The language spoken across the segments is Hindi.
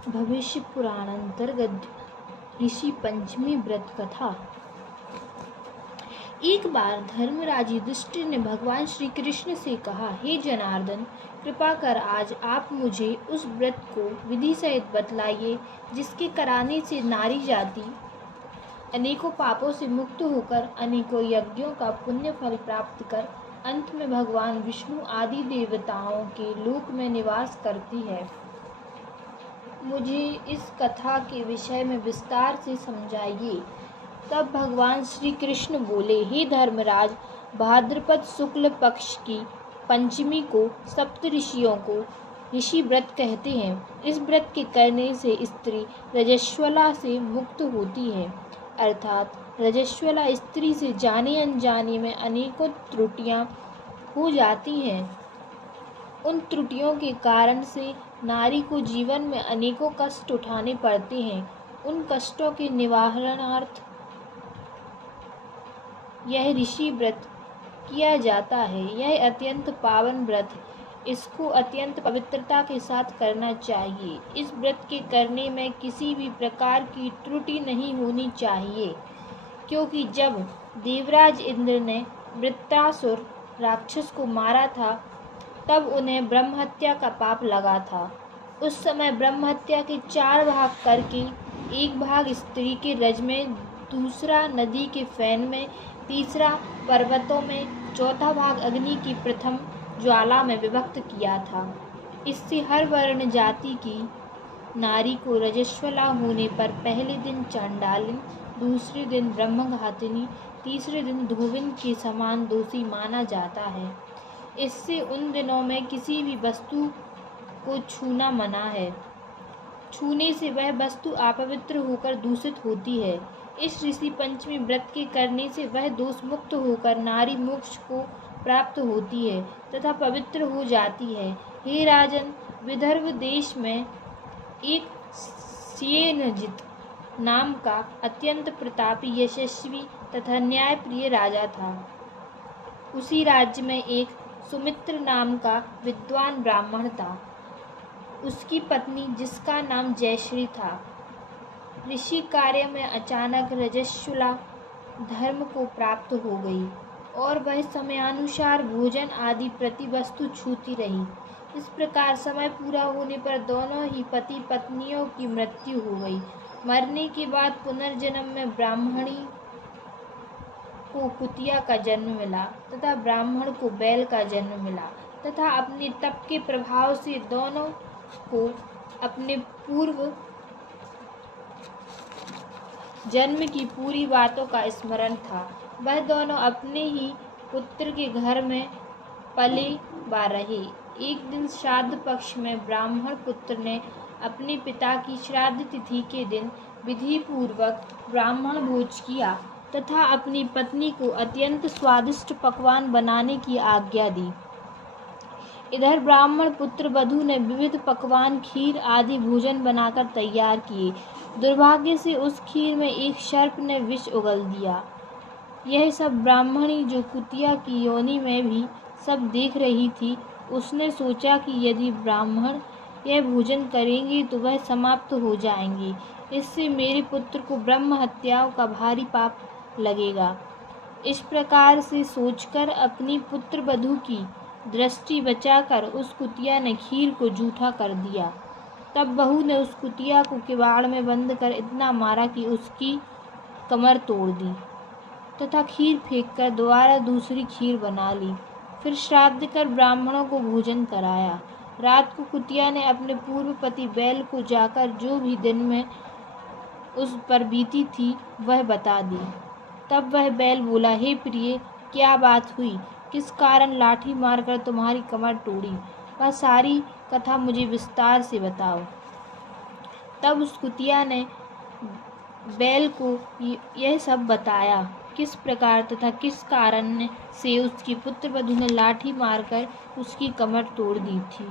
भविष्य पुराण अंतर्गत ऋषि पंचमी व्रत कथा। एक बार धर्मराज युधिष्ठिर ने भगवान श्री कृष्ण से कहा, हे जनार्दन, कृपा कर आज आप मुझे उस व्रत को विधि सहित बतलाइए जिसके कराने से नारी जाति अनेकों पापों से मुक्त होकर अनेकों यज्ञों का पुण्य फल प्राप्त कर अंत में भगवान विष्णु आदि देवताओं के लोक में निवास करती है। मुझे इस कथा के विषय में विस्तार से समझाइए। तब भगवान श्री कृष्ण बोले, हे धर्मराज, भाद्रपद शुक्ल पक्ष की पंचमी को सप्तऋषियों को ऋषि व्रत कहते हैं। इस व्रत के करने से स्त्री रजस्वला से मुक्त होती है, अर्थात रजस्वला स्त्री से जाने अनजाने में अनेकों त्रुटियां हो जाती हैं। उन त्रुटियों के कारण से नारी को जीवन में अनेकों कष्ट उठाने पड़ते हैं। उन कष्टों के निवारणार्थ यह ऋषि व्रत किया जाता है। यह अत्यंत पावन व्रत, इसको अत्यंत पवित्रता के साथ करना चाहिए। इस व्रत के करने में किसी भी प्रकार की त्रुटि नहीं होनी चाहिए, क्योंकि जब देवराज इंद्र ने वृत्रासुर राक्षस को मारा था तब उन्हें ब्रह्महत्या का पाप लगा था। उस समय ब्रह्महत्या के 4 भाग करके, एक भाग स्त्री के रज में, दूसरा नदी के फैन में, तीसरा पर्वतों में, चौथा भाग अग्नि की प्रथम ज्वाला में विभक्त किया था। इससे हर वर्ण जाति की नारी को रजस्वला होने पर पहले दिन चांडालिन, दूसरे दिन ब्रह्मघातिनी, तीसरे दिन धोबिन के समान दोषी माना जाता है। इससे उन दिनों में किसी भी वस्तु को छूना मना है। छूने से वह वस्तु अपवित्र होकर दूषित होती है। इस ऋषि पंचमी व्रत के करने से वह दोष मुक्त होकर नारी मोक्ष को प्राप्त होती है तथा पवित्र हो जाती है। हे राजन, विदर्भ देश में एक सेनजित नाम का अत्यंत प्रतापी, यशस्वी तथा न्यायप्रिय राजा था। उसी राज्य में एक सुमित्र नाम का विद्वान ब्राह्मण था। उसकी पत्नी, जिसका नाम जयश्री था, ऋषि कार्य में अचानक रजस्वला धर्म को प्राप्त हो गई और वह समयानुसार भोजन आदि प्रति वस्तु छूती रही। इस प्रकार समय पूरा होने पर दोनों ही पति पत्नियों की मृत्यु हो गई। मरने के बाद पुनर्जन्म में ब्राह्मणी को कुतिया का जन्म मिला तथा ब्राह्मण को बैल का जन्म मिला तथा अपने तप के प्रभाव से दोनों को अपने पूर्व जन्म की पूरी बातों का स्मरण था। वह दोनों अपने ही पुत्र के घर में पले बा रहे। एक दिन श्राद्ध पक्ष में ब्राह्मण पुत्र ने अपने पिता की श्राद्ध तिथि के दिन विधि पूर्वक ब्राह्मण भोज किया तथा अपनी पत्नी को अत्यंत स्वादिष्ट पकवान बनाने की आज्ञा दी। इधर ब्राह्मण पुत्र वधू ने विविध पकवान, खीर आदि भोजन बनाकर तैयार किए। दुर्भाग्य से उस खीर में एक सर्प ने विष उगल दिया। यह सब ब्राह्मणी, जो कुतिया की योनि में भी सब देख रही थी, उसने सोचा कि यदि ब्राह्मण यह भोजन करेंगे तो वह समाप्त हो जाएंगे। इससे मेरे पुत्र को ब्रह्म हत्याओं का भारी पाप लगेगा। इस प्रकार से सोचकर अपनी पुत्र वधू की दृष्टि बचाकर उस कुतिया ने खीर को जूठा कर दिया। तब बहू ने उस कुतिया को किवाड़ में बंद कर इतना मारा कि उसकी कमर तोड़ दी तथा खीर फेंककर दोबारा दूसरी खीर बना ली। फिर श्राद्ध कर ब्राह्मणों को भोजन कराया। रात को कुतिया ने अपने पूर्व पति बैल को जाकर जो भी दिन में उस पर बीती थी वह बता दी। तब वह बैल बोला, हे प्रिय, क्या बात हुई? किस कारण लाठी मारकर तुम्हारी कमर तोड़ी? वह सारी कथा मुझे विस्तार से बताओ। तब उस कुतिया ने बैल को यह सब बताया, किस प्रकार तथा किस कारण से उसकी पुत्र वधू ने लाठी मारकर उसकी कमर तोड़ दी थी।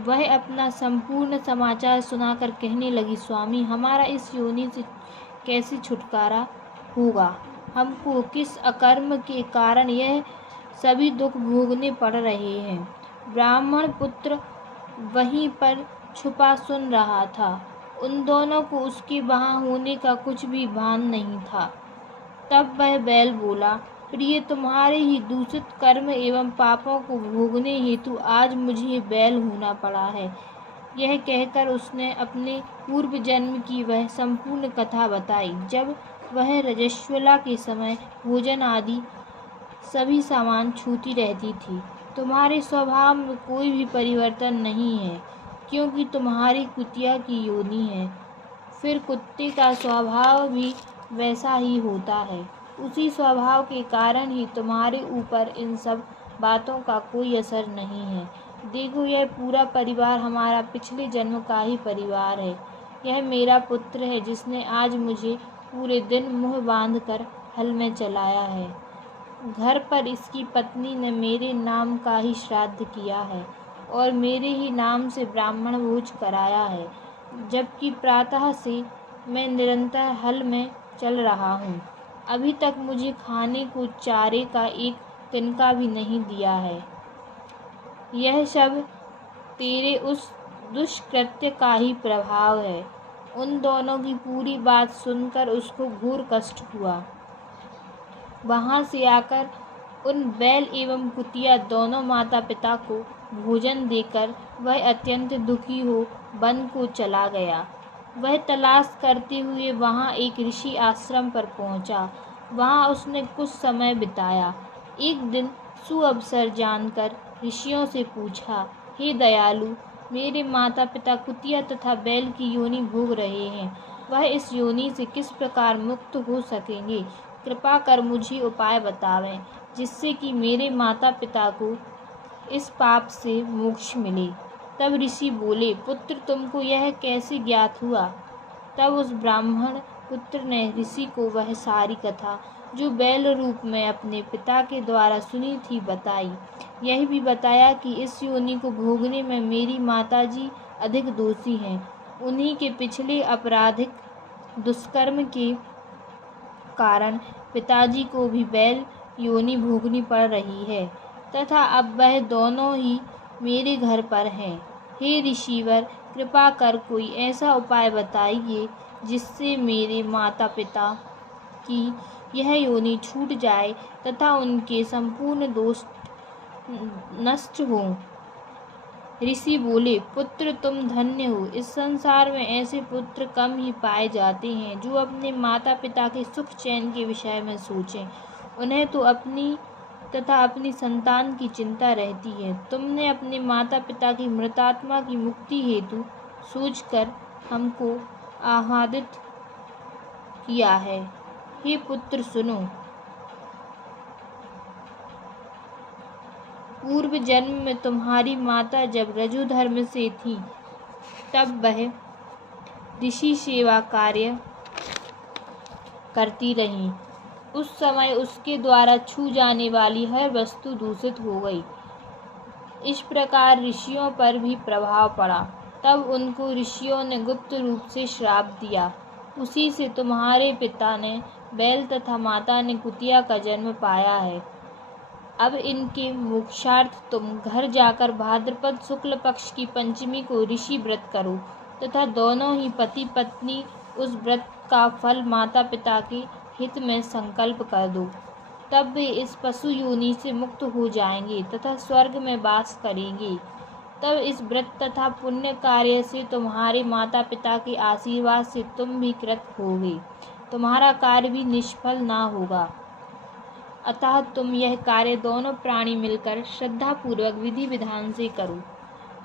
वह अपना संपूर्ण समाचार सुनाकर कहने लगी, स्वामी, हमारा इस योनि से कैसे छुटकारा होगा? हमको किस अकर्म के कारण यह सभी दुख भोगने पड़ रहे हैं? ब्राह्मण पुत्र वहीं पर छुपा सुन रहा था। उन दोनों को उसके वहाँ होने का कुछ भी भान नहीं था। तब वह बैल बोला, प्रिय, तुम्हारे ही दूषित कर्म एवं पापों को भोगने हेतु आज मुझे बैल होना पड़ा है। यह कहकर उसने अपने पूर्व जन्म की वह संपूर्ण कथा बताई, जब वह रजस्वला के समय भोजन आदि सभी सामान छूती रहती थी। तुम्हारे स्वभाव में कोई भी परिवर्तन नहीं है, क्योंकि तुम्हारी कुतिया की योनि है। फिर कुत्ते का स्वभाव भी वैसा ही होता है। उसी स्वभाव के कारण ही तुम्हारे ऊपर इन सब बातों का कोई असर नहीं है। देखो, यह पूरा परिवार हमारा पिछले जन्म का ही परिवार है। यह मेरा पुत्र है, जिसने आज मुझे पूरे दिन मुँह बांधकर हल में चलाया है। घर पर इसकी पत्नी ने मेरे नाम का ही श्राद्ध किया है और मेरे ही नाम से ब्राह्मण भोज कराया है, जबकि प्रातः से मैं निरंतर हल में चल रहा हूँ। अभी तक मुझे खाने को चारे का एक तिनका भी नहीं दिया है। यह सब तेरे उस दुष्कृत्य का ही प्रभाव है। उन दोनों की पूरी बात सुनकर उसको घोर कष्ट हुआ। वहाँ से आकर उन बैल एवं कुतिया दोनों माता पिता को भोजन देकर वह अत्यंत दुखी हो वन को चला गया। वह तलाश करते हुए वहाँ एक ऋषि आश्रम पर पहुँचा। वहाँ उसने कुछ समय बिताया। एक दिन सुअवसर जानकर ऋषियों से पूछा, हे दयालु, मेरे माता पिता कुतिया तथा बैल की योनि भोग रहे हैं। वह इस योनि से किस प्रकार मुक्त हो सकेंगे? कृपा कर मुझे उपाय बतावें, जिससे कि मेरे माता पिता को इस पाप से मोक्ष मिले। तब ऋषि बोले, पुत्र, तुमको यह कैसे ज्ञात हुआ? तब उस ब्राह्मण पुत्र ने ऋषि को वह सारी कथा, जो बैल रूप में अपने पिता के द्वारा सुनी थी, बताई। यह भी बताया कि इस योनि को भोगने में मेरी माताजी अधिक दोषी हैं। उन्हीं के पिछले आपराधिक दुष्कर्म के कारण पिताजी को भी बैल योनि भोगनी पड़ रही है तथा अब वह दोनों ही मेरे घर पर हैं। हे ऋषिवर, कृपा कर कोई ऐसा उपाय बताइए जिससे मेरे माता पिता की यह योनि छूट जाए तथा उनके संपूर्ण दोष नष्ट हों। ऋषि बोले, पुत्र, तुम धन्य हो। इस संसार में ऐसे पुत्र कम ही पाए जाते हैं जो अपने माता पिता के सुख चैन के विषय में सोचें। उन्हें तो अपनी तथा अपनी संतान की चिंता रहती है। तुमने अपने माता पिता की मृतात्मा की मुक्ति हेतु सोचकर हमको आह्लादित किया है। हे पुत्र, सुनो। पूर्व जन्म में तुम्हारी माता जब रजु धर्म से थी, तब वह ऋषि सेवा कार्य करती रहीं। उस समय उसके द्वारा छू जाने वाली हर वस्तु दूषित हो गई। इस प्रकार ऋषियों पर भी प्रभाव पड़ा। तब उनको ऋषियों ने गुप्त रूप से श्राप दिया। उसी से तुम्हारे पिता ने बैल तथा माता ने कुतिया का जन्म पाया है। अब इनके मोक्षार्थ तुम घर जाकर भाद्रपद शुक्ल पक्ष की पंचमी को ऋषि व्रत करो तथा दोनों ही पति पत्नी उस व्रत का फल माता पिता के हित में संकल्प कर दो। तब वे इस पशु योनि से मुक्त हो जाएंगे तथा स्वर्ग में वास करेंगे। तब इस व्रत तथा पुण्य कार्य से तुम्हारे माता पिता के आशीर्वाद से तुम भी कृत होगे। तुम्हारा कार्य भी निष्फल ना होगा। अतः तुम यह कार्य दोनों प्राणी मिलकर श्रद्धापूर्वक विधि विधान से करो।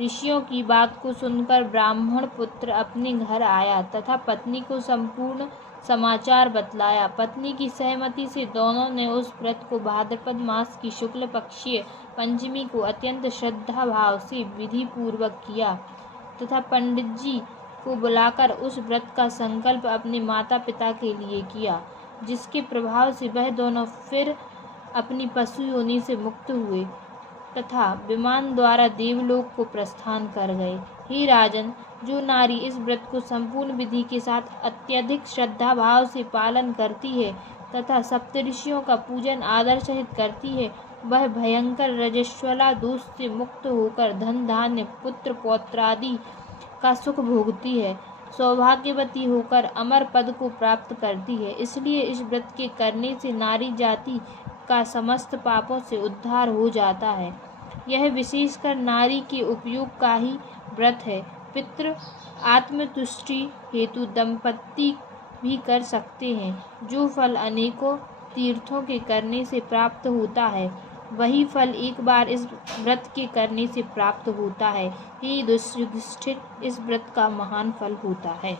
ऋषियों की बात को सुनकर ब्राह्मण पुत्र अपने घर आया तथा पत्नी को संपूर्ण समाचार बतलाया। पत्नी की सहमति से दोनों ने उस व्रत को भाद्रपद मास की शुक्ल पक्षीय पंचमी को अत्यंत श्रद्धा भाव से विधि पूर्वक किया तथा पंडित जी को बुलाकर उस व्रत का संकल्प अपने माता पिता के लिए किया, जिसके प्रभाव से वह दोनों फिर अपनी पशु योनि से मुक्त हुए तथा विमान द्वारा देवलोक को प्रस्थान कर गए। हे राजन, जो नारी इस व्रत को संपूर्ण विधि के साथ अत्यधिक श्रद्धा भाव से पालन करती है तथा सप्तऋषियों का पूजन आदर सहित करती है, वह भयंकर रजस्वला दोष से मुक्त होकर धन धान्य पुत्र पौत्रादि का सुख भोगती है। सौभाग्यवती होकर अमर पद को प्राप्त करती है। इसलिए इस व्रत के करने से नारी जाति का समस्त पापों से उद्धार हो जाता है। यह विशेषकर नारी के उपयोग का ही व्रत है। पितृ आत्मतुष्टि हेतु दंपति भी कर सकते हैं। जो फल अनेकों तीर्थों के करने से प्राप्त होता है, वही फल एक बार इस व्रत के करने से प्राप्त होता है। हे युधिष्ठिर, इस व्रत का महान फल होता है।